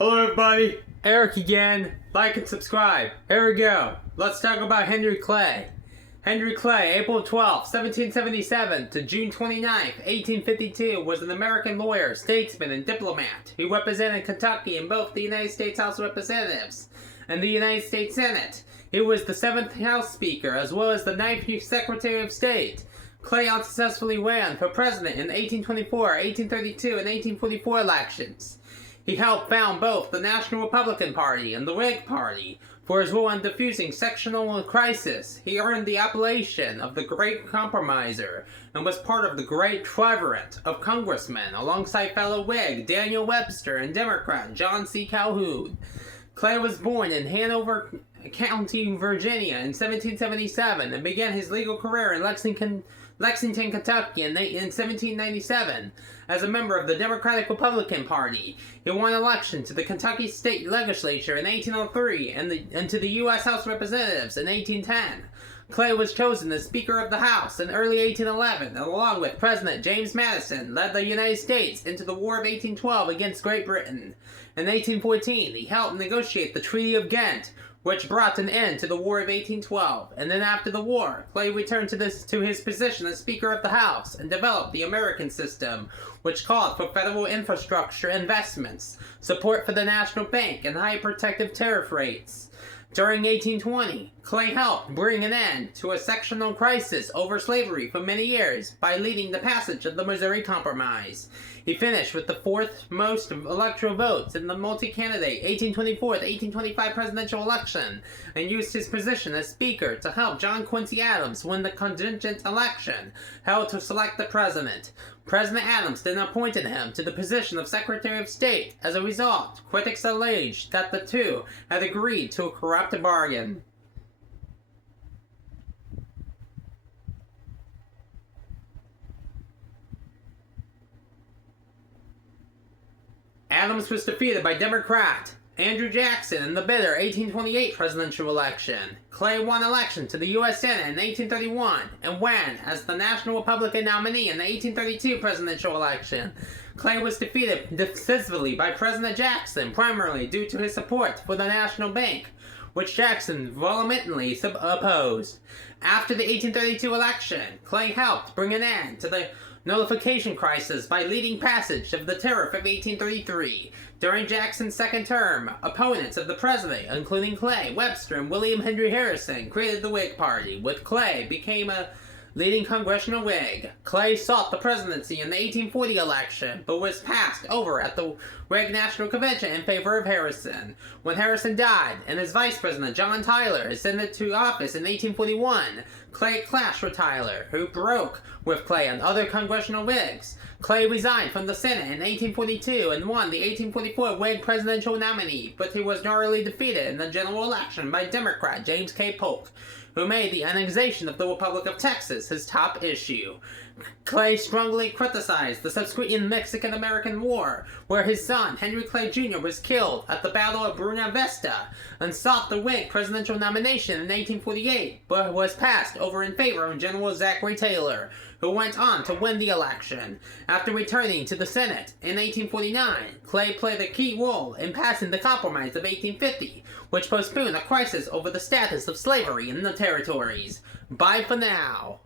Hello everybody, Eric again. Like and subscribe. Here we go. Let's talk about Henry Clay. Henry Clay, April 12, 1777 to June 29, 1852, was an American lawyer, statesman, and diplomat. He represented Kentucky in both the United States House of Representatives and the United States Senate. He was the 7th House Speaker as well as the 9th Secretary of State. Clay unsuccessfully ran for president in the 1824, 1832, and 1844 elections. He helped found both the National Republican Party and the Whig Party. For his role in diffusing sectional crisis, he earned the appellation of the Great Compromiser and was part of the Great Triumvirate of congressmen alongside fellow Whig Daniel Webster and Democrat John C. Calhoun. Clay was born in Hanover County, Virginia in 1777 and began his legal career in Lexington, Kentucky in 1797. As a member of the Democratic Republican Party, he won election to the Kentucky State Legislature in 1803 and to the U.S. House of Representatives in 1810. Clay was chosen as Speaker of the House in early 1811, and along with President James Madison, led the United States into the War of 1812 against Great Britain. In 1814, he helped negotiate the Treaty of Ghent, which brought an end to the War of 1812, and then after the war, Clay returned to his position as Speaker of the House and developed the American system, which called for federal infrastructure investments, support for the National Bank, and high protective tariff rates. During 1820, Clay helped bring an end to a sectional crisis over slavery for many years by leading the passage of the Missouri Compromise. He finished with the 4th most electoral votes in the multi-candidate 1824 to 1825 presidential election, and used his position as Speaker to help John Quincy Adams win the contingent election held to select the president. President Adams then appointed him to the position of Secretary of State. As a result, critics alleged that the two had agreed to a corrupt bargain. Adams was defeated by Democrat Andrew Jackson in the bitter 1828 presidential election. Clay won election to the U.S. Senate in 1831 and ran as the National Republican nominee in the 1832 presidential election. Clay was defeated decisively by President Jackson, primarily due to his support for the National Bank, which Jackson vehemently opposed. After the 1832 election, Clay helped bring an end to the nullification crisis by leading passage of the Tariff of 1833. During Jackson's second term, opponents of the president, including Clay, Webster, and William Henry Harrison, created the Whig Party, with Clay became a leading congressional Whig. Clay sought the presidency in the 1840 election, but was passed over at the Whig National Convention in favor of Harrison. When Harrison died, and his vice president, John Tyler, ascended to office in 1841, Clay clashed with Tyler, who broke with Clay and other congressional Whigs. Clay resigned from the Senate in 1842 and won the 1844 Whig presidential nominee, but he was narrowly defeated in the general election by Democrat James K. Polk, who made the annexation of the Republic of Texas his top issue. Clay strongly criticized the subsequent Mexican-American War, where his son, Henry Clay Jr., was killed at the Battle of Buena Vista, and sought the Whig presidential nomination in 1848, but was passed over in favor of General Zachary Taylor, who went on to win the election. After returning to the Senate in 1849, Clay played a key role in passing the Compromise of 1850, which postponed a crisis over the status of slavery in the territories. Bye for now.